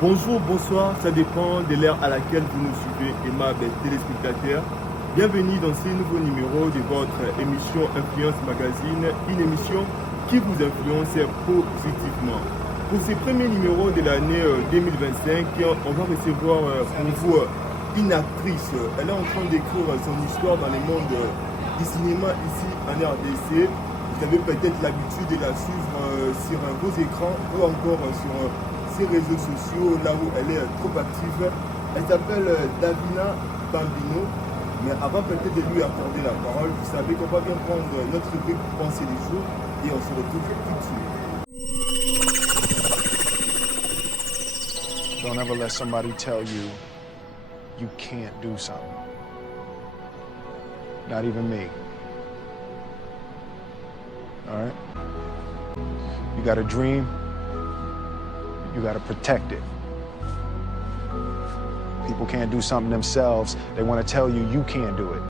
Bonjour, bonsoir, ça dépend de l'heure à laquelle vous nous suivez, aimables téléspectateurs. Bienvenue dans ce nouveau numéro de votre émission Influence Magazine, une émission qui vous influence positivement. Pour ce premier numéro de l'année 2025, on va recevoir pour vous une actrice. Elle est en train d'écrire son histoire dans le monde du cinéma ici en RDC. Vous avez peut-être l'habitude de la suivre sur vos écrans ou encore sur ses réseaux sociaux, là où elle est trop active. Elle s'appelle Davina Bambino. Mais avant peut-être de lui accorder la parole, vous savez qu'on va bien prendre notre rubrique pour penser les jours et on se retrouve tout de suite. Don't ever let somebody tell you you can't do something. Not even me. All right? You got a dream, you got to protect it. People can't do something themselves. They want to tell you you can't do it.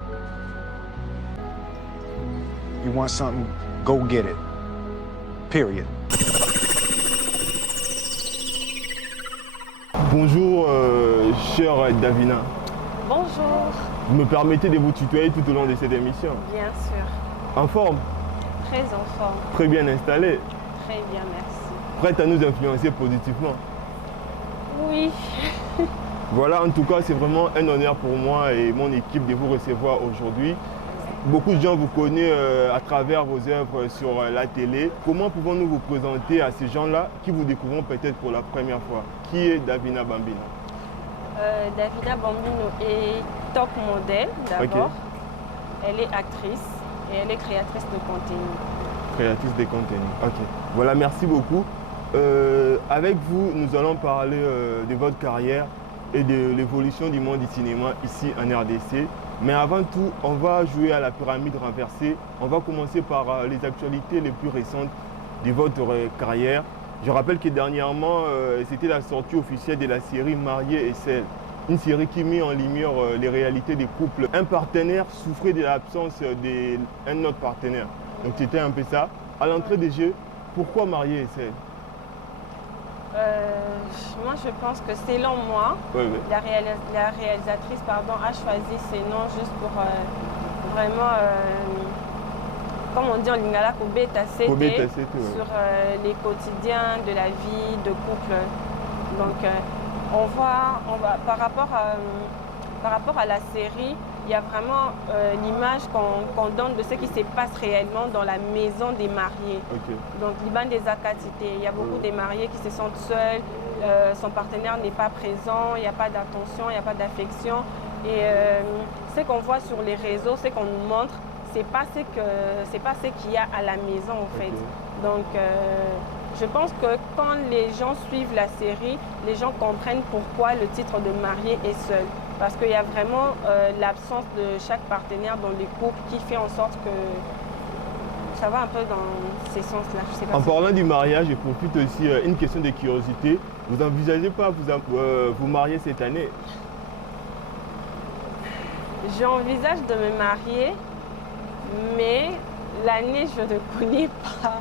You want something, go get it. Period. Bonjour, chère Davina. Bonjour. Vous me permettez de vous tutoyer tout au long de cette émission? Bien sûr. En forme? Très en forme. Très bien installé? Très bien, merci. Prête à nous influencer positivement? Oui. Voilà, en tout cas, c'est vraiment un honneur pour moi et mon équipe de vous recevoir aujourd'hui. Beaucoup de gens vous connaissent à travers vos œuvres sur la télé. Comment pouvons-nous vous présenter à ces gens-là qui vous découvrent peut-être pour la première fois? Qui est Davina Bambino? Davina Bambino est top modèle d'abord. Ok. Elle est actrice et elle est créatrice de contenu. Créatrice de contenu. Ok. Voilà, merci beaucoup. Avec vous, nous allons parler de votre carrière et de l'évolution du monde du cinéma ici en RDC. Mais avant tout, on va jouer à la pyramide renversée. On va commencer par les actualités les plus récentes de votre carrière. Je rappelle que dernièrement, c'était la sortie officielle de la série Mariés et Seul. Une série qui met en lumière les réalités des couples. Un partenaire souffrait de l'absence d'un autre partenaire. Donc c'était un peu ça. À l'entrée des jeux, pourquoi Mariés et Seul? Moi, je pense que selon moi, Oui, oui. la réalisatrice a choisi ces noms juste pour vraiment, comme on dit en lingala, sur ouais. les quotidiens de la vie de couple. Donc, on va par rapport à la série, il y a vraiment l'image qu'on donne de ce qui se passe réellement dans la maison des mariés. Okay. Donc, l'Iban des Akatité, il y a beaucoup de mariés qui se sentent seuls, son partenaire n'est pas présent, il n'y a pas d'attention, il n'y a pas d'affection. Et ce qu'on voit sur les réseaux, ce qu'on nous montre, c'est pas ce qu'il y a à la maison en fait. Okay. Donc, je pense que quand les gens suivent la série, les gens comprennent pourquoi le titre de Marié est seul. Parce qu'il y a vraiment l'absence de chaque partenaire dans les couples qui fait en sorte que ça va un peu dans ces sens-là. En parlant du mariage, je profite aussi une question de curiosité. Vous n'envisagez pas vous marier cette année? J'envisage de me marier, mais l'année, je ne connais pas.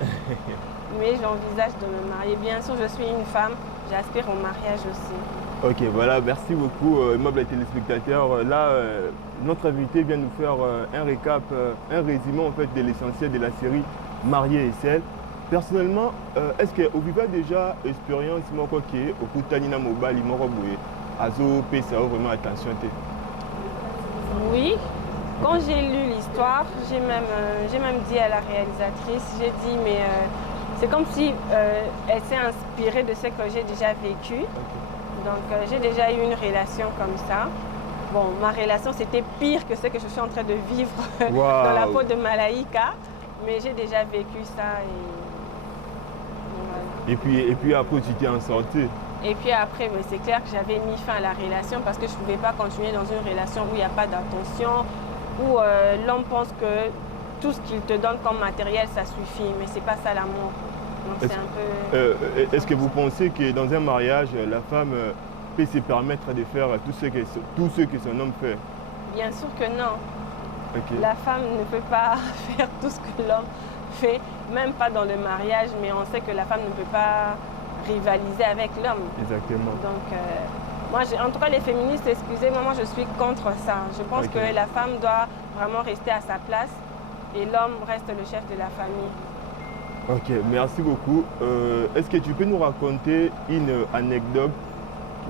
Mais j'envisage de me marier. Bien sûr, je suis une femme, j'aspire au mariage aussi. Ok, voilà, merci beaucoup, aimables téléspectateurs. Là, notre invité vient nous faire un récap, un résumé en fait de l'essentiel de la série Mariés et Seul. Personnellement, est-ce que vous avez déjà expérience au Kutanina Mobile, Azo PSAO, vraiment attention? Oui, quand j'ai lu l'histoire, j'ai même dit à la réalisatrice, j'ai dit mais c'est comme si elle s'est inspirée de ce que j'ai déjà vécu. Okay. Donc j'ai déjà eu une relation comme ça. Bon, ma relation c'était pire que ce que je suis en train de vivre wow. dans la peau de Malaïka, mais j'ai déjà vécu ça et puis après tu t'es en sortie. Et puis après, c'est clair que j'avais mis fin à la relation parce que je ne pouvais pas continuer dans une relation où il n'y a pas d'attention, où l'homme pense que tout ce qu'il te donne comme matériel, ça suffit, mais c'est pas ça l'amour. Donc c'est un peu... Est-ce que vous pensez que dans un mariage, la femme peut se permettre de faire tout ce que son homme fait? Bien sûr que non. Okay. La femme ne peut pas faire tout ce que l'homme fait, même pas dans le mariage, mais on sait que la femme ne peut pas rivaliser avec l'homme. Exactement. Donc, moi, en tout cas, les féministes, excusez-moi, moi je suis contre ça. Je pense que la femme doit vraiment rester à sa place et l'homme reste le chef de la famille. Ok, merci beaucoup. Est-ce que tu peux nous raconter une anecdote?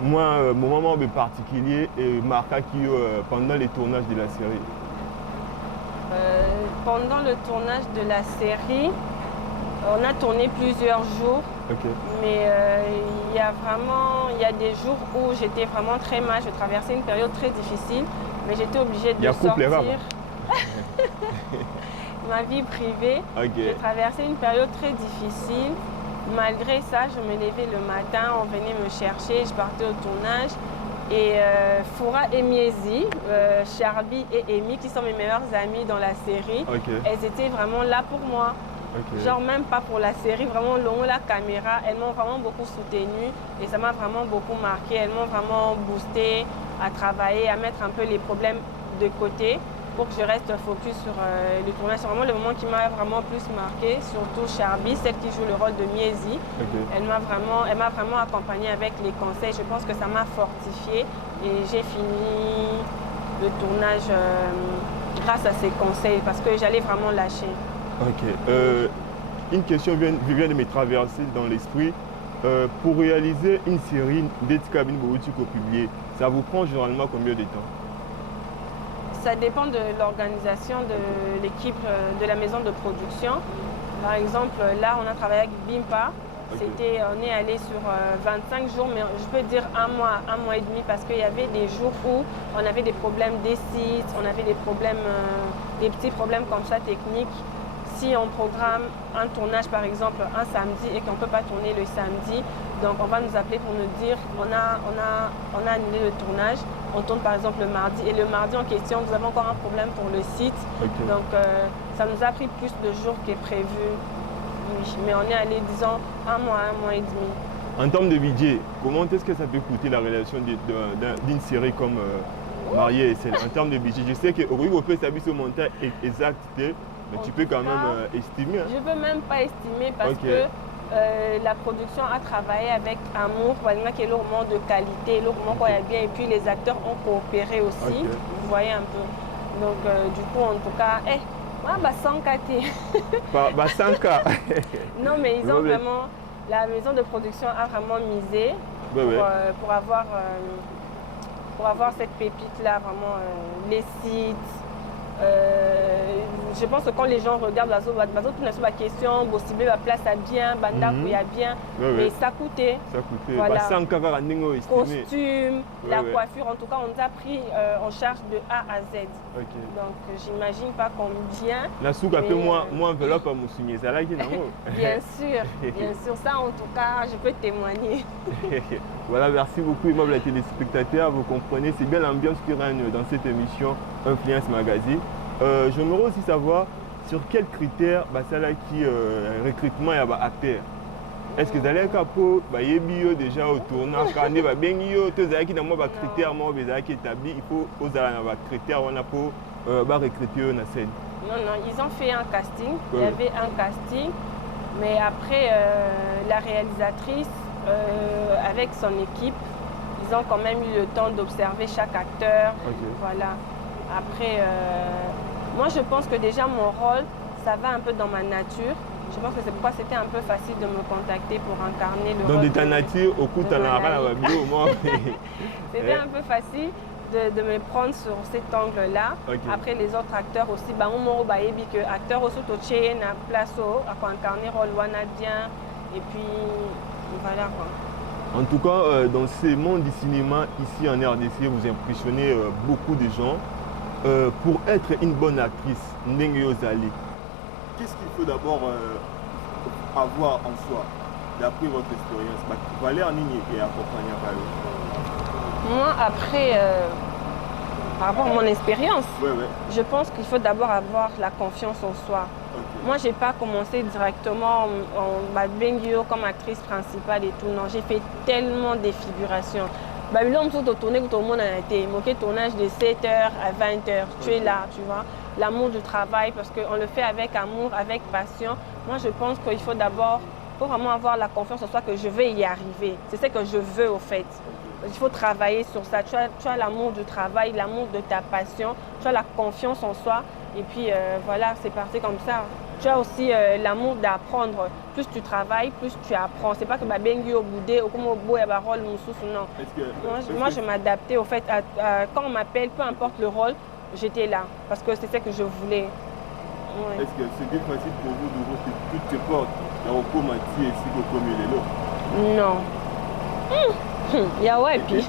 Moi, mon moment particulier est marqué pendant les tournages de la série. Pendant le tournage de la série, on a tourné plusieurs jours. Mais il y a des jours où j'étais vraiment très mal, je traversais une période très difficile, mais j'étais obligée de sortir. Ma vie privée, j'ai traversé une période très difficile. Malgré ça, je me levais le matin, on venait me chercher, je partais au tournage. Et Foura et Miezi, Charby et Amy, qui sont mes meilleures amies dans la série, elles étaient vraiment là pour moi. Genre même pas pour la série, vraiment la caméra, elles m'ont vraiment beaucoup soutenue et ça m'a vraiment beaucoup marqué. Elles m'ont vraiment boosté à travailler, à mettre un peu les problèmes de côté pour que je reste focus sur le tournage. C'est vraiment le moment qui m'a vraiment plus marqué, surtout Charby, celle qui joue le rôle de Miezi. Elle m'a vraiment accompagnée avec les conseils. Je pense que ça m'a fortifiée et j'ai fini le tournage grâce à ses conseils parce que j'allais vraiment lâcher. Une question vient de me traverser dans l'esprit. Pour réaliser une série d'Etikabine Boutiko publiée, ça vous prend généralement combien de temps? Ça dépend de l'organisation de l'équipe de la maison de production. Par exemple, là, on a travaillé avec Bimpa. On est allé sur 25 jours, mais je peux dire un mois et demi, parce qu'il y avait des jours où on avait des problèmes des sites, on avait des petits problèmes comme ça techniques. Si on programme un tournage par exemple un samedi et qu'on ne peut pas tourner le samedi, donc on va nous appeler pour nous dire on a annulé le tournage, on tourne par exemple le mardi et le mardi en question vous avez encore un problème pour le site. Donc ça nous a pris plus de jours que prévu. Oui, mais on est allé disons un mois et demi. En termes de budget, comment est-ce que ça peut coûter la réalisation d'une série comme Marié et Seul? En termes de budget, je sais qu'au Rivo peut s'habiller au montant exact. Mais tu peux quand même estimer. Je ne peux même pas estimer parce que la production a travaillé avec amour, qui est lourdement de qualité, lourdement quoi bien, et puis les acteurs ont coopéré aussi, vous voyez un peu. Donc du coup, en tout cas, 100K. 100K. Non, mais ils ont vraiment, la maison de production a vraiment misé pour avoir cette pépite-là, vraiment les sites. Je pense que quand les gens regardent la zone, la question, Bossibé va place à bien, Banda à bien, mais ça coûtait. Voilà. Costume, la coiffure, en tout cas, on nous a pris en charge de A à Z. Donc, j'imagine pas combien. La soupe a fait moins enveloppe à Moussounier, ça là qui Bien sûr, ça en tout cas, je peux témoigner. Voilà, merci beaucoup, aimables téléspectateurs. Vous comprenez, c'est bien l'ambiance qui règne dans cette émission Influence Magazine. J'aimerais aussi savoir sur quels critères ça là qui recrutement et acteur. Est-ce que vous allez capo déjà au tournant quand on est bien tous les qui n'ont pas critères qui établi, il faut aux critères on a pour recruter na scène. Non, ils ont fait un casting. Il y avait un casting, mais après la réalisatrice avec son équipe, ils ont quand même eu le temps d'observer chaque acteur. Voilà. Après, moi je pense que déjà mon rôle, ça va un peu dans ma nature. Je pense que c'est pourquoi c'était un peu facile de me contacter pour incarner le rôle. Donc de ta nature, au coup, tu as la vidéo au moins. C'était un peu facile de me prendre sur cet angle-là. Après les autres acteurs aussi, que acteurs aussi na place à incarner le rôle wanadien. Et puis voilà quoi. En tout cas, dans ce monde du cinéma, ici en RDC, vous impressionnez beaucoup de gens. Pour être une bonne actrice, qu'est-ce qu'il faut d'abord avoir en soi, d'après votre expérience? Valeur en ligne et accompagner par eux. Moi, après, par rapport à mon expérience, je pense qu'il faut d'abord avoir la confiance en soi. Moi, je n'ai pas commencé directement en comme actrice principale et tout. Non, j'ai fait tellement de figurations. Babylone, tout le monde a été moqué, tournage de 7h à 20h. Tu es là, tu vois. L'amour du travail, parce qu'on le fait avec amour, avec passion. Moi, je pense qu'il faut d'abord faut vraiment avoir la confiance en soi que je vais y arriver. C'est ce que je veux au fait. Il faut travailler sur ça. Tu as l'amour du travail, l'amour de ta passion, tu as la confiance en soi. Et puis voilà, c'est parti comme ça. Tu as aussi l'amour d'apprendre. Plus tu travailles, plus tu apprends. C'est pas que bengi au boudé, ou comme au bout, il y a rôle non. Moi, je m'adaptais au fait. Quand on m'appelle, peu importe le rôle, j'étais là. Parce que c'est ce que je voulais. Ouais. Est-ce que c'était facile pour vous d'ouvrir toutes ces portes? Dans le comité ici, comme il est là. Non. Il y a ouais, puis.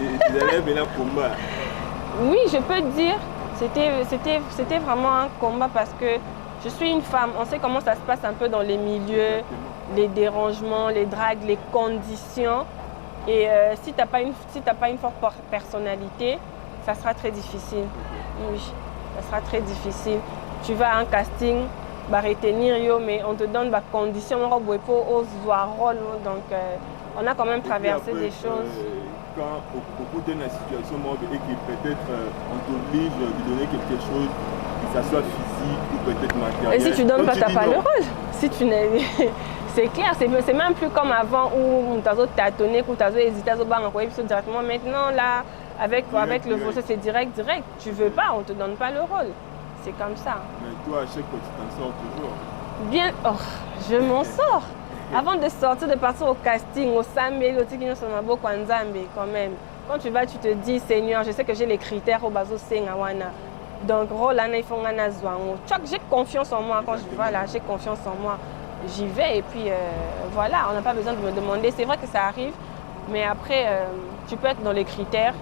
Oui, je peux te dire, c'était vraiment un combat parce que je suis une femme. On sait comment ça se passe un peu dans les milieux, les dérangements, les dragues, les conditions. Et si tu n'as pas une forte personnalité, ça sera très difficile. Oui, ça sera très difficile. Tu vas à un casting, bah, retenir yo, mais on te donne des conditions pour rôle. Donc, on a quand même traversé des choses. Quand au bout d'une situation et que peut-être on t'oblige de donner quelque chose, que ça soit physique ou peut-être matériel. Et si tu donnes pas, tu n'as pas le rôle. Si tu n'es... C'est clair, c'est même plus comme avant où tu as tâtonné, où tu as hésité à directement. Maintenant, là, avec le voice, c'est direct. Tu veux pas, on ne te donne pas le rôle. C'est comme ça. Mais toi, à chaque fois, tu t'en sors toujours. Bien, je m'en sors. Avant de sortir, de partir au casting, au Sambe, quand même. Quand tu vas, tu te dis, Seigneur, je sais que j'ai les critères au bazo Sengawana. Donc, j'ai confiance en moi. Quand je vais là, j'ai confiance en moi. J'y vais et puis voilà, on n'a pas besoin de me demander. C'est vrai que ça arrive, mais après, tu peux être dans les critères.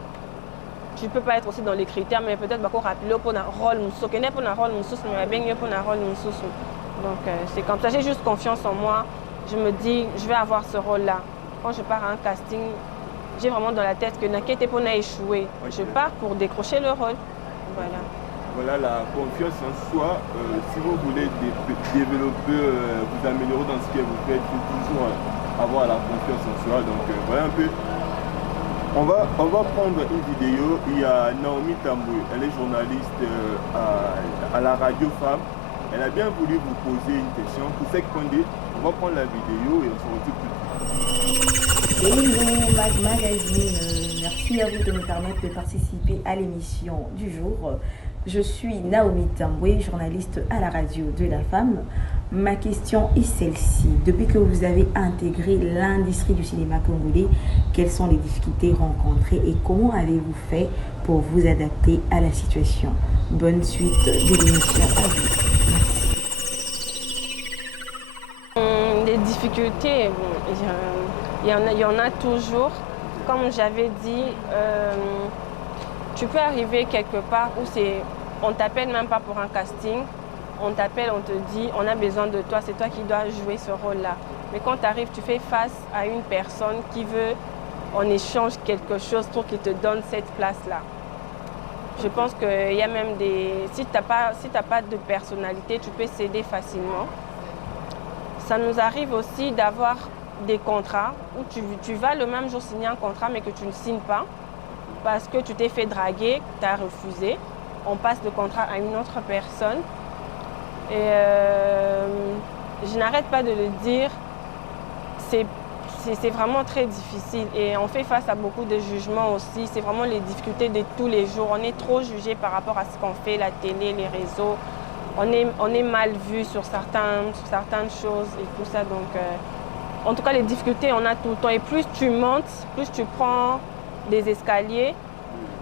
Tu peux pas être aussi dans les critères, mais peut-être pour rappeler pour un rôle donc c'est comme ça, j'ai juste confiance en moi. Je me dis, je vais avoir ce rôle-là. Quand je pars à un casting, j'ai vraiment dans la tête que n'inquiétez pas, on a échoué. Okay. Je pars pour décrocher le rôle. Voilà. Voilà la confiance en soi. Si vous voulez développer, vous améliorer dans ce que vous faites, il faut toujours avoir la confiance en soi. Donc voilà un peu. On va prendre une vidéo. Il y a Naomi Tamboué, elle est journaliste à la radio Femme. Elle a bien voulu vous poser une question. Pour Sec Condé, on va prendre la vidéo et on se retrouve tout de suite. Hello Mag Magazine, merci à vous de me permettre de participer à l'émission du jour. Je suis Naomi Tamboué, journaliste à la radio de la Femme. Ma question est celle-ci. Depuis que vous avez intégré l'industrie du cinéma congolais, quelles sont les difficultés rencontrées et comment avez-vous fait pour vous adapter à la situation? Bonne suite de l'émission à vous. Merci. Les difficultés, il y en a toujours. Comme j'avais dit, tu peux arriver quelque part où on t'appelle même pas pour un casting. On t'appelle, on te dit, on a besoin de toi, c'est toi qui dois jouer ce rôle-là. Mais quand tu arrives, tu fais face à une personne qui veut en échange quelque chose pour qu'il te donne cette place-là. Je pense qu'il y a même des... Si tu n'as pas de personnalité, tu peux céder facilement. Ça nous arrive aussi d'avoir des contrats où tu vas le même jour signer un contrat mais que tu ne signes pas parce que tu t'es fait draguer, tu as refusé. On passe le contrat à une autre personne. Et je n'arrête pas de le dire, c'est vraiment très difficile et on fait face à beaucoup de jugements aussi. C'est vraiment les difficultés de tous les jours. On est trop jugé par rapport à ce qu'on fait, la télé, les réseaux. On est mal vu sur certaines choses et tout ça. Donc, en tout cas, les difficultés, on a tout le temps. Et plus tu montes, plus tu prends des escaliers,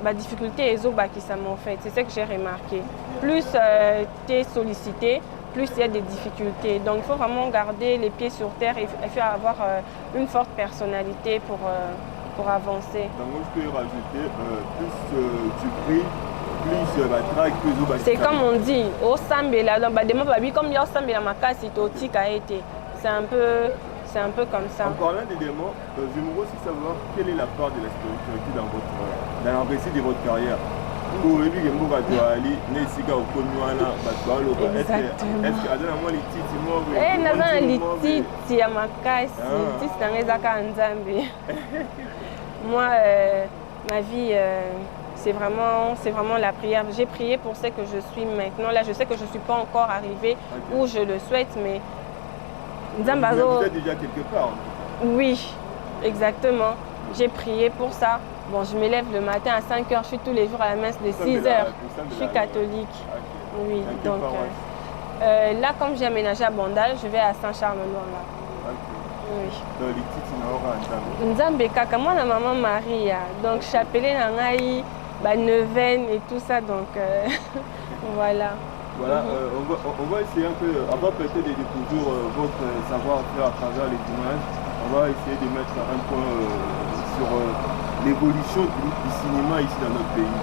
la difficulté est qui ça m'en fait. C'est ce que j'ai remarqué. Plus tu es sollicité, plus il y a des difficultés. Donc il faut vraiment garder les pieds sur terre et il faut avoir une forte personnalité pour avancer. Donc je peux rajouter, plus tu pries, plus la drague, plus c'est comme on dit, au Sambela, comme il y a au Sambela, c'est un peu comme ça. En parlant des démons, j'aimerais aussi savoir quelle est la part de la spiritualité dans le récit de votre carrière. Moi, ma vie, c'est vraiment la prière. J'ai prié pour ce que je suis maintenant. Là, je sais que je ne suis pas encore arrivée où je le souhaite, mais Vous êtes déjà quelque part. Oui, exactement. J'ai prié pour ça. Bon, je me lève le matin à 5 h, je suis tous les jours à la messe de 6 h. Je suis catholique. Okay. Oui, donc là, comme j'ai aménagé à Bandal, je vais à Saint-Charles-Loin là. Oui. Donc les titres n'auront Nzambe kaka, moi la maman Maria, donc chapelet nangai, neuvaine et tout ça, donc voilà. Voilà, on va essayer un peu, avant peut-être de découvrir votre savoir-faire à travers les images, on va essayer de mettre un point sur l'évolution du cinéma ici dans notre pays.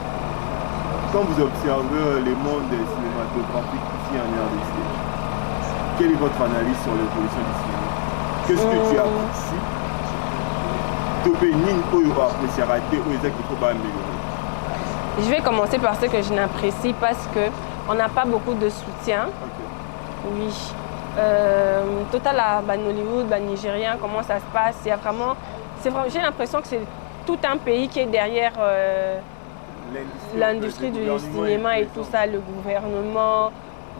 Quand vous observez les mondes cinématographiques ici en RDC, quelle est votre analyse sur l'évolution du cinéma? Qu'est-ce que tu apprécies? Je vais commencer par ce que je n'apprécie parce qu'on n'a pas beaucoup de soutien. Okay. Oui. Total à Hollywood, Nigérien, comment ça se passe? Il y a vraiment, j'ai l'impression que c'est tout un pays qui est derrière l'industrie du cinéma et tout ça, le gouvernement.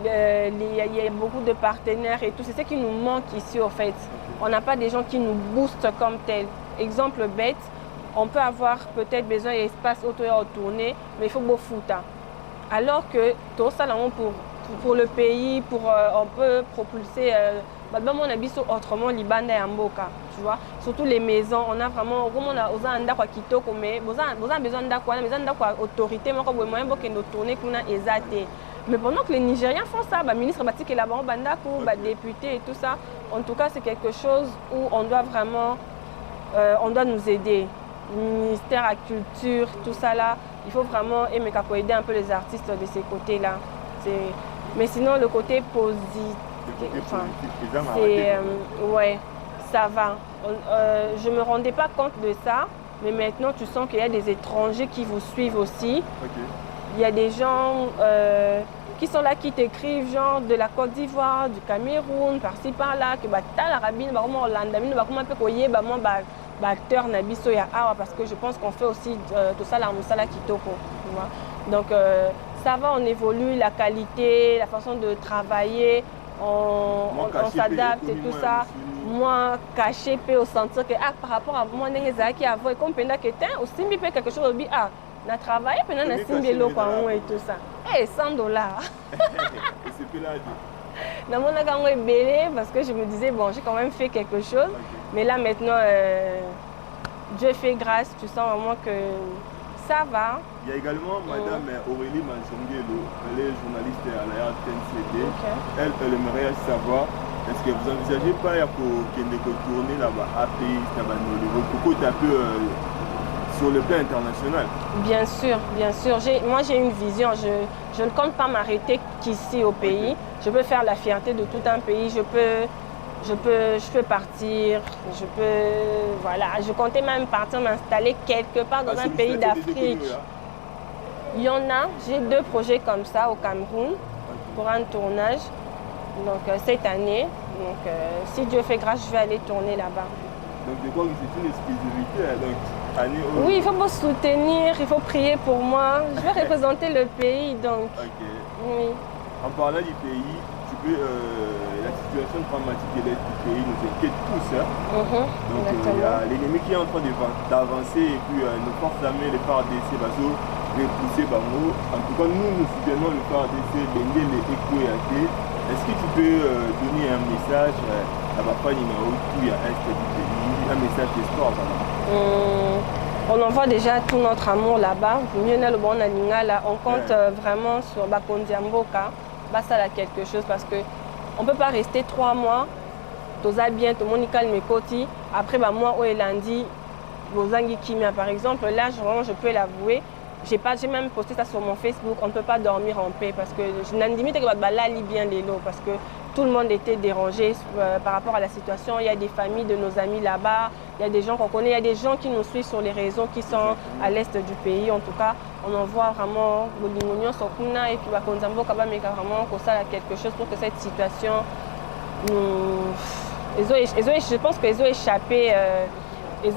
Il y a beaucoup de partenaires et tout. C'est ce qui nous manque ici au fait. On n'a pas des gens qui nous boostent comme tel. Exemple bête, on peut avoir peut-être besoin d'espace auto à tourner, mais il faut beaucoup foutre. Alors que tout ça pour le pays, on peut propulser mon habit autrement Liban et Amboka, tu vois. Surtout les maisons, on a vraiment besoin d'autorité, mais pendant que les Nigériens font ça, ministre Batik et là-bas, député et tout ça, en tout cas c'est quelque chose où on doit vraiment, on doit nous aider. Ministère à culture, tout ça là, il faut vraiment aider un peu les artistes de ces côtés-là. Mais sinon le côté positif, ouais, ça va. Je ne me rendais pas compte de ça, mais maintenant tu sens qu'il y a des étrangers qui vous suivent aussi. Okay. Il y a des gens qui sont là, qui t'écrivent, genre de la Côte d'Ivoire, du Cameroun, par-ci par-là, que l'Arabie, acteur Nabiso ya awa, parce que je pense qu'on fait aussi tout ça là Moussala Kitoko. Donc ça va, on évolue, la qualité, la façon de travailler, on s'adapte et tout ça. Moi, caché, peut sentir que par rapport à moi, qui a comme pendant que aussi quelque chose de on a travaillé pendant la Simbelo et tout ça. Eh, $100. Et c'est plus là. Dans mon agent est belé parce que je me disais, bon, j'ai quand même fait quelque chose. Okay. Mais là, maintenant, Dieu fait grâce. Tu sens vraiment que ça va. Il y a également Madame Aurélie Manchongelo. Elle est journaliste à la RTNCD. Okay. Elle aimerait savoir, est-ce que vous envisagez pas pour qu'elle tourner là-bas à pays, pourquoi tu as peu sur le plan international? Bien sûr, bien sûr. Moi, j'ai une vision. Je ne compte pas m'arrêter qu'ici au pays. Okay. Je peux faire la fierté de tout un pays. Je peux partir. Voilà. Je comptais même partir m'installer quelque part dans un pays d'Afrique. Il y en a. J'ai 2 projets comme ça au Cameroun pour un tournage. Donc cette année. Donc si Dieu fait grâce, je vais aller tourner là-bas. Donc je crois que c'est une exclusivité. Donc, oui, il faut me soutenir, il faut prier pour moi. Je vais représenter le pays, donc. Okay. Oui. En parlant du pays, la situation dramatique de l'aide du pays nous inquiète tous. Hein? Donc il y a l'ennemi qui est en train d'avancer et puis nos forces armées, les FARDC, repousser Bango. En tout cas, nous soutenons le FARDC, Bengel et ECOEAT. Est-ce que tu peux donner un message à ma famille où il y a est du pays, un message d'espoir? On envoie déjà tout notre amour là-bas. On compte vraiment sur Bakondi Amboka. Ça là quelque chose parce qu'on ne peut pas rester 3 mois. Tout ça bien, tout le monde calme mes côtés. Après, moi, au lundi, Bozangi Kimia par exemple, là, vraiment, je peux l'avouer. J'ai même posté ça sur mon Facebook. On ne peut pas dormir en paix parce que je n'ai limite que là lit bien les lots parce que tout le monde était dérangé par rapport à la situation. Il y a des familles de nos amis là-bas, il y a des gens qu'on connaît, il y a des gens qui nous suivent sur les réseaux qui sont à l'est du pays. En tout cas, on envoie vraiment Bolingonio Sokuna et puis Bakonzambo Kabameka vraiment pour ça quelque chose pour que cette situation je pense qu'ils ont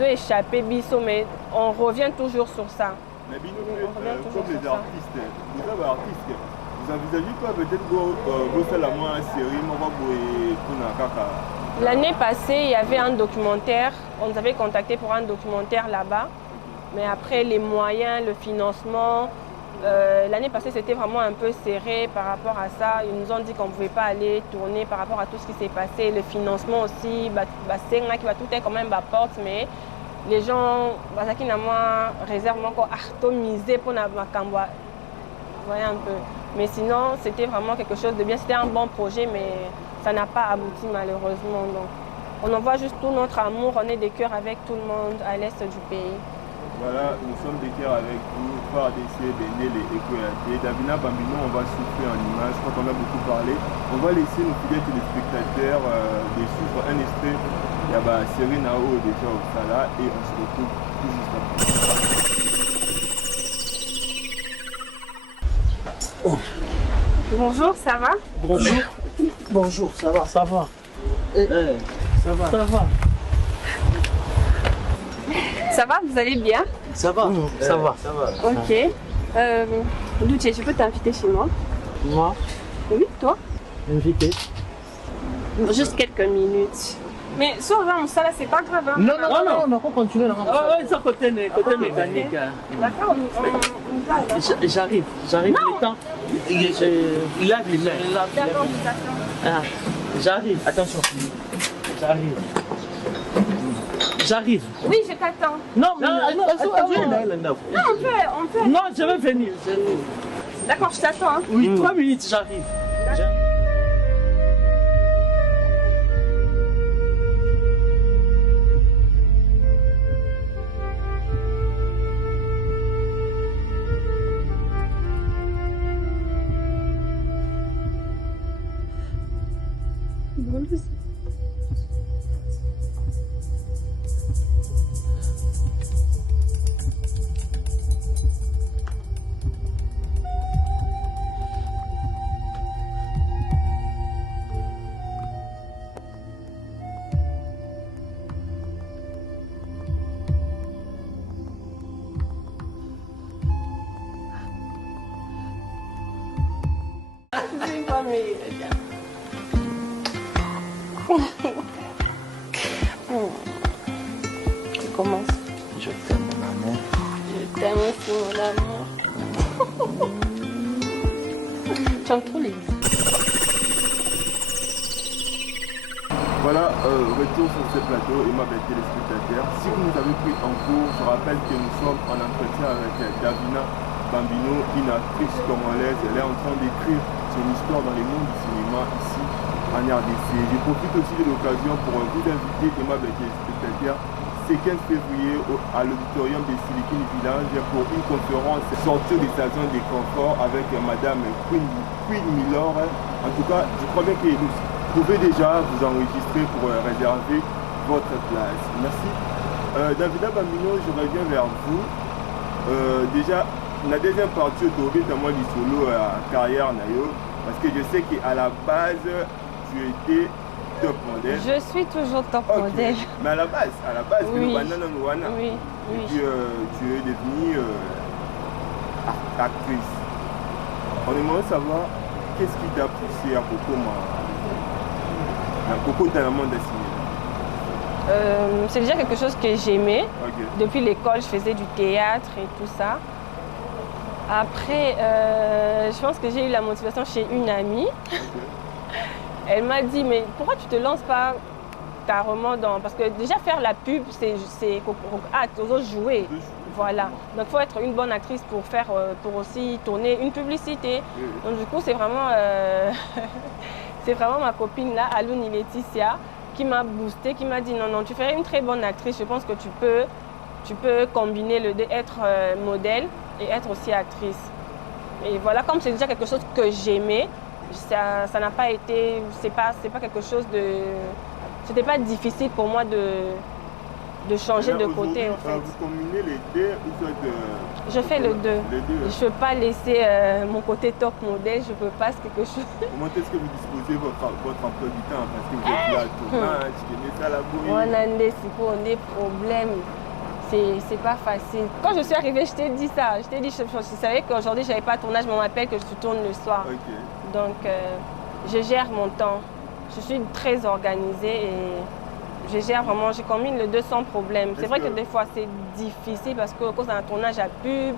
échappé Bisso, mais on revient toujours sur ça. Mais comme les artistes, vous envisagez pas peut-être que la série pour L'année passée, il y avait un documentaire. On nous avait contacté pour un documentaire là-bas. Mais après, les moyens, le financement, l'année passée, c'était vraiment un peu serré par rapport à ça. Ils nous ont dit qu'on ne pouvait pas aller tourner par rapport à tout ce qui s'est passé. Le financement aussi, c'est là qui va tout être quand même à porte, mais les gens, qui n'ont pas réservé encore atomisé pour la Makamba. Vous voyez un peu. Mais sinon, c'était vraiment quelque chose de bien. C'était un bon projet, mais ça n'a pas abouti malheureusement. Donc, on envoie juste tout notre amour. On est des cœurs avec tout le monde à l'est du pays. Voilà, nous sommes des cœurs avec vous, FARDC, Bénel et Ekoyate. Davina Bambino, on va souffler en images. Je crois qu'on a beaucoup parlé. On va laisser nos fidèles téléspectateurs des suivre un extrait. Il y a Série Nao déjà au Sala et on se retrouve tout juste après. Oh. Bonjour, ça va? Bonjour. Bonjour, ça va? Ça va. Ça va. Ça va. Ça va, vous allez bien? Ça va. Ça va. Ça va. Ok. Luce, je peux t'inviter chez moi? Moi? Oui, toi? Invité. Juste quelques minutes. Mais sur ça là, c'est pas grave. Hein? Non, on va continuer. Oui, c'est côté mécanique. Okay. D'accord, on J'arrive le temps. Il lave les mains. D'accord, J'arrive, attention. J'arrive. Oui, je t'attends. Non, on peut. Non, je vais venir. D'accord, je t'attends. Hein. Oui, 3 minutes, j'arrive. Tu commences. Je t'aime, mon amour. Je t'aime aussi, mon amour. Tu as trop les. Voilà, retour sur ce plateau et ma belle téléspectateur. Si vous nous avez pris en cours, je rappelle que nous sommes en entretien avec Davina Bambino, une actrice congolaise. Elle est en train d'écrire son histoire dans les mondes du cinéma ici en RDC. Je profite aussi de l'occasion pour vous inviter, et ma belle téléspectateur, c'est 15 février à l'auditorium de Silicon Village pour une conférence sortir des stations de confort avec Madame Queen Milor. En tout cas, je crois bien que vous pouvez déjà vous enregistrer pour réserver votre place. Merci. Davina Bambino, je reviens vers vous. Déjà, la deuxième partie autour notamment du solo à carrière nayo, parce que je sais qu'à la base, tu étais top modèle. Je suis toujours top modèle. Mais à la base, oui. Oui. Et puis, tu es devenue actrice. On aimerait savoir qu'est-ce qui t'a poussé à Coco dans le monde c'est déjà quelque chose que j'aimais. Okay. Depuis l'école, je faisais du théâtre et tout ça. Après, je pense que j'ai eu la motivation chez une amie. Okay. Elle m'a dit, mais pourquoi tu ne te lances pas carrément dans... Parce que déjà faire la pub, c'est jouer. Voilà. Donc il faut être une bonne actrice pour aussi tourner une publicité. Oui. Donc du coup, c'est vraiment ma copine là, Alouni Laetitia, qui m'a boosté, qui m'a dit non, tu ferais une très bonne actrice. Je pense que tu peux combiner le deux, être modèle et être aussi actrice. Et voilà, comme c'est déjà quelque chose que j'aimais, ça n'a pas été, c'est pas quelque chose de, c'était pas difficile pour moi de changer de côté en fait. Vous combinez les deux ou soit je fais le deux. Les deux. Je ne peux pas laisser mon côté top modèle, je ne peux pas, c'est quelque chose. Comment est-ce que vous disposez votre emploi du temps? Parce que vous êtes là au tournage, vous êtes à la bouille. On a des problèmes. C'est pas facile. Quand je suis arrivée, je t'ai dit ça. Je t'ai dit, je savais qu'aujourd'hui, je n'avais pas de tournage, mais on m'appelle que je tourne le soir. Okay. Donc, je gère mon temps. je suis très organisée et je gère vraiment, je combine les deux sans problème. C'est vrai que des fois c'est difficile parce que quand on a un tournage à pub,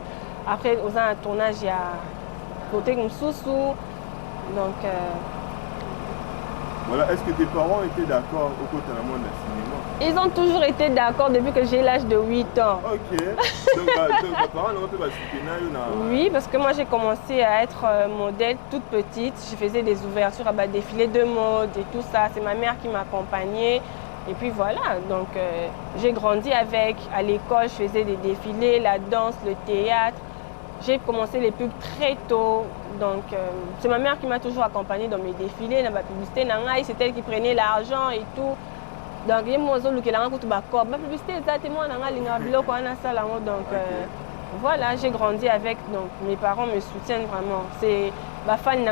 après on a un tournage il y a côté comme sous-sous. Donc voilà, est-ce que tes parents étaient d'accord au côté de la monde cinéma? ils ont toujours été d'accord depuis que j'ai l'âge de 8 ans. Ok. Donc tes parents n'ont pas soutenir. Oui, parce que moi j'ai commencé à être modèle toute petite. Je faisais des ouvertures à défilés de mode et tout ça. C'est ma mère qui m'accompagnait. Et puis voilà, donc j'ai grandi avec. À l'école, je faisais des défilés, la danse, le théâtre. J'ai commencé les pubs très tôt. Donc c'est ma mère qui m'a toujours accompagnée dans mes défilés, dans ma publicité. C'est elle qui prenait l'argent et tout. Donc, il y a des publicité, donc voilà, j'ai grandi avec, donc mes parents me soutiennent vraiment. C'est ma fan 001,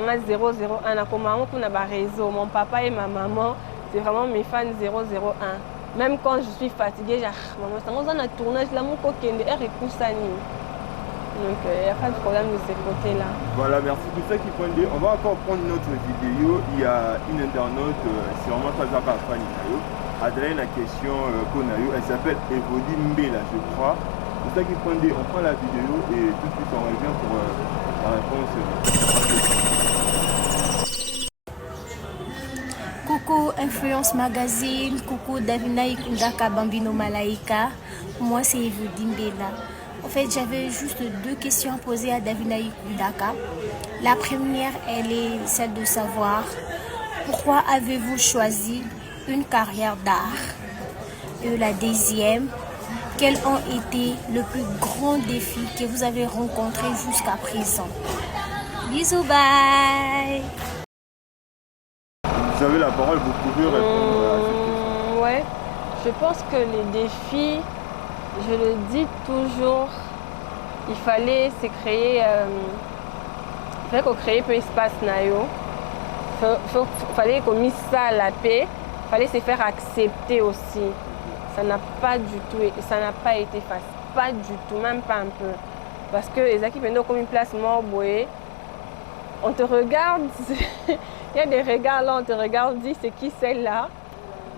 réseau. Mon papa et ma maman, c'est vraiment mes fans 001. Même quand je suis fatiguée, maman, on a un tournage là, mon coquin de R et Poussani. Donc, il n'y a pas de problème de ce côté-là. Voilà, merci pour ça qui prennent. On va encore prendre une autre vidéo. Il y a une internaute, c'est vraiment pas à fan. Adrien, la question qu'on a eue, elle s'appelle Evody Mbela, je crois. C'est ça qui prend on prend la vidéo et tout de suite on revient pour la réponse. Coucou Influence Magazine, coucou Davina Ikundaka Bambino Malaika. Moi c'est Evody Mbela. En fait, j'avais juste deux questions à poser à Davina Ikundaka. La première, elle est celle de savoir pourquoi avez-vous choisi une carrière d'art? Et la deuxième, quels ont été le plus grand défi que vous avez rencontré jusqu'à présent? Bisous, bye! Vous avez la parole, vous pouvez répondre à cette question. Ouais, je pense que les défis, je le dis toujours, il fallait se créer, il fallait qu'on crée un peu espace naïo. Il fallait qu'on mette ça à la paix. Il fallait se faire accepter aussi. Ça n'a pas du tout, ça n'a pas été facile, pas du tout, même pas un peu. Parce que les équipes ont comme une place morboée. On te regarde, il y a des regards là, on te regarde, on dit c'est qui celle-là.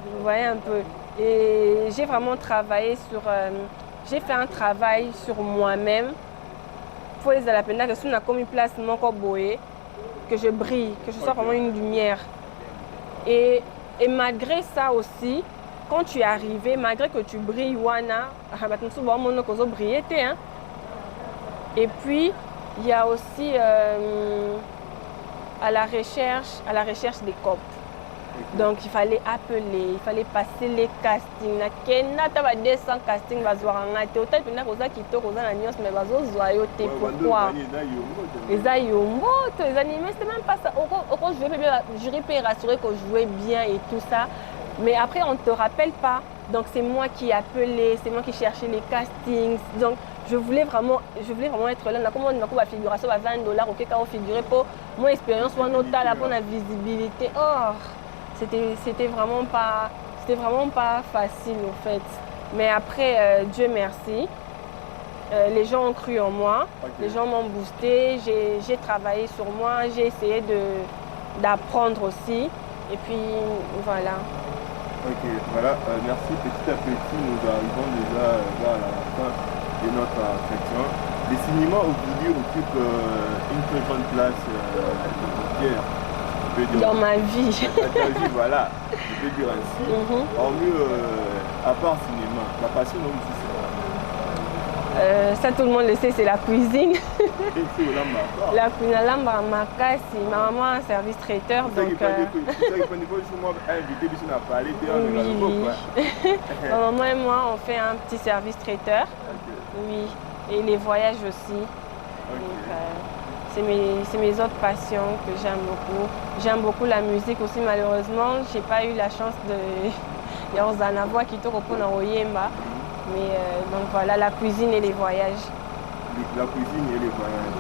Vous voyez un peu. Et j'ai vraiment travaillé sur, j'ai fait un travail sur moi-même. Pour les alapenda que si on a comme une place morboée, que je brille, que je sois vraiment une lumière. Et malgré ça aussi, quand tu es arrivé, malgré que tu brilles, Wana, et puis il y a aussi à la recherche des copes. Donc il fallait appeler, il fallait passer les castings. Pourquoi? Les ayombo, les animés, c'est même pas ça. Je vais rassurer que je jouais bien et tout ça. Mais après, on ne te rappelle pas. Donc, c'est moi qui appelais, c'est moi qui cherchais les castings. Donc, je voulais vraiment être là. Comment on a figuration à $20 au cas où figurer pour mon expérience, pour la visibilité. Or, c'était vraiment pas facile en fait. Mais après, Dieu merci. Les gens ont cru en moi, les gens m'ont boosté, j'ai travaillé sur moi, j'ai essayé d'apprendre aussi. Et puis voilà. Ok, voilà, merci. Petit à petit, nous arrivons déjà vers la fin de notre entretien. Les cinémas aujourd'hui occupent une très grande place dans ma vie. Dans ta vie, voilà, je peux dire ainsi. Hormis, à part cinéma, la passion aussi, c'est ça tout le monde le sait, c'est la cuisine. La cuisine à ma maman a un service traiteur. Donc, oui. Ma maman et moi, on fait un petit service traiteur. Okay. Oui, et les voyages aussi. Okay. C'est mes autres passions que j'aime beaucoup. J'aime beaucoup la musique aussi, malheureusement. Je n'ai pas eu la chance de... Il y a Ozanavoa qui te reprend en Oyemba. Mais donc voilà, la cuisine et les voyages. La cuisine et les voyages.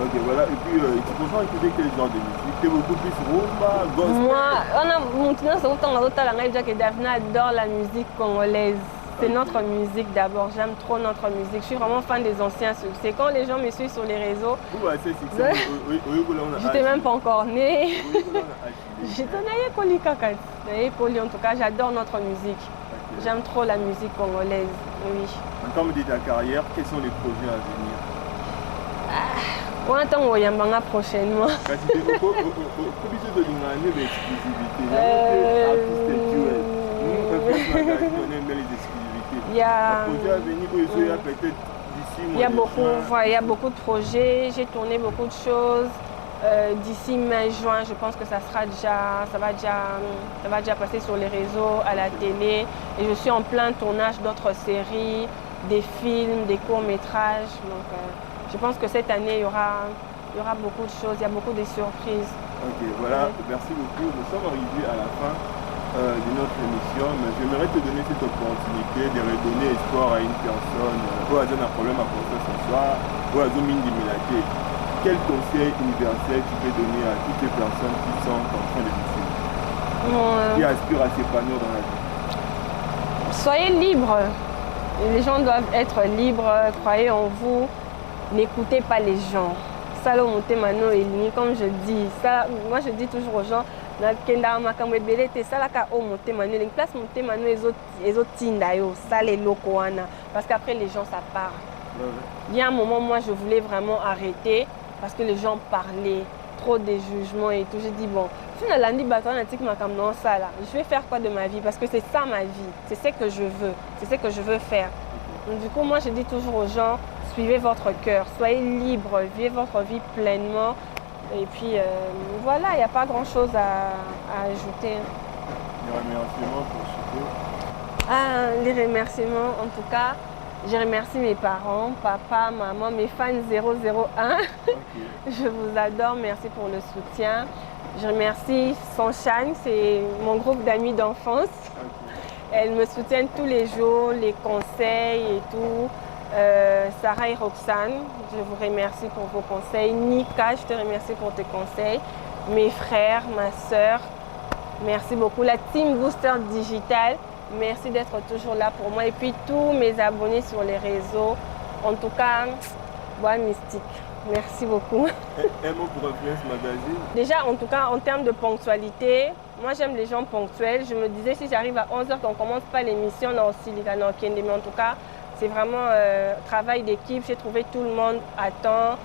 Ok, voilà. Et puis, tu préfères écouter quel genre de musique? Tu es beaucoup plus rumba, gospel? Moi, on a mon que Davina adore la musique congolaise. C'est notre musique d'abord, j'aime trop notre musique. Je suis vraiment fan des anciens succès. Quand les gens me suivent sur les réseaux, j'étais même pas encore née. J'étais naïe Koli Kakat. Naïe Koli, en tout cas, j'adore notre musique. J'aime trop la musique congolaise, oui. En termes de ta carrière, quels sont les projets à venir? On attend Oyambanga prochainement. Il y a beaucoup de projets, j'ai tourné beaucoup de choses. D'ici mai-juin, je pense que ça va déjà passer sur les réseaux, à la télé. Et je suis en plein tournage d'autres séries, des films, des courts-métrages. Donc, je pense que cette année, il y aura beaucoup de choses, il y a beaucoup de surprises. Ok, voilà, merci beaucoup. Nous sommes arrivés à la fin de notre émission, mais j'aimerais te donner cette opportunité de redonner espoir à une personne qui a un problème à penser ce soir, ou à une dimilité. Quel conseil universel tu peux donner à toutes les personnes qui sont en train de vivre, qui aspirent à s'épanouir dans la vie? Soyez libres. Les gens doivent être libres. Croyez en vous. N'écoutez pas les gens. Ça, comme je dis, ça, moi je dis toujours aux gens, parce qu'après les gens ça part. Il y a un moment, moi je voulais vraiment arrêter parce que les gens parlaient, trop des jugements et tout. J'ai dit bon, je vais faire quoi de ma vie parce que c'est ça ma vie, c'est ce que je veux, c'est ce que je veux faire. Donc, du coup, moi je dis toujours aux gens, suivez votre cœur, soyez libres, vivez votre vie pleinement. Et puis voilà, il n'y a pas grand chose à ajouter. Les remerciements pour ce Les remerciements, en tout cas, je remercie mes parents, papa, maman, mes fans 001. Okay. Je vous adore, merci pour le soutien. Je remercie Sunshine, c'est mon groupe d'amis d'enfance. Okay. Elles me soutiennent tous les jours, les conseils et tout. Sarah et Roxane, je vous remercie pour vos conseils. Nika, je te remercie pour tes conseils. Mes frères, ma soeur, merci beaucoup. La team Booster Digital, merci d'être toujours là pour moi. Et puis tous mes abonnés sur les réseaux. En tout cas, Bois Mystique, merci beaucoup. Un mot pour Influence Magazine. Déjà, en tout cas, en termes de ponctualité, moi j'aime les gens ponctuels. Je me disais, si j'arrive à 11h qu'on ne commence pas l'émission, mais en tout cas, c'est vraiment travail d'équipe. J'ai trouvé tout le monde à temps.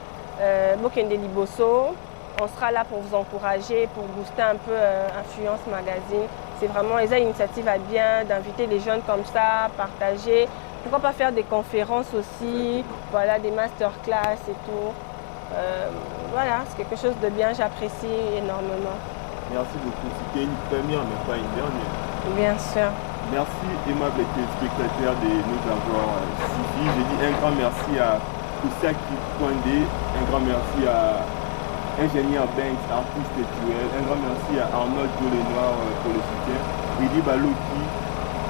Bokende Liboso, on sera là pour vous encourager, pour booster un peu Influence Magazine. C'est vraiment une initiative à bien d'inviter les jeunes comme ça, partager. Pourquoi pas faire des conférences aussi, voilà, des masterclass et tout. Voilà, c'est quelque chose de bien, j'apprécie énormément. Merci beaucoup. C'était une première, mais pas une dernière. Bien sûr. Merci, aimable téléspectateurs, de nous avoir suivis. Je dis un grand merci à Oussaki Kwande, un grand merci à Ingénieur Banks, artiste actuel, un grand merci à Arnold Lenoir pour le soutien, Willy Baloki,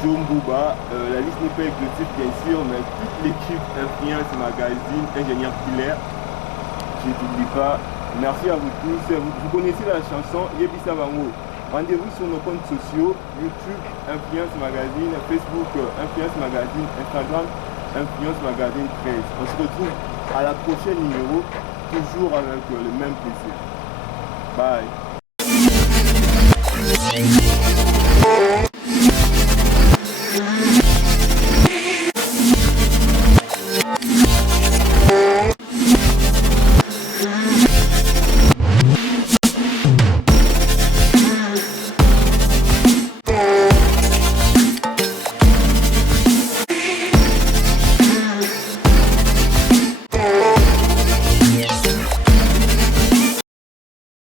Joe Mbouba, la liste n'est pas exhaustive bien sûr, mais toute l'équipe Influence Magazine, Ingénieur Pilaire, je n'oublie pas. Merci à vous tous. Vous connaissez la chanson Yebisa Bango. Rendez-vous sur nos comptes sociaux, YouTube, Influence Magazine, Facebook, Influence Magazine, Instagram, Influence Magazine 13. On se retrouve à la prochaine numéro, toujours avec le même plaisir. Bye.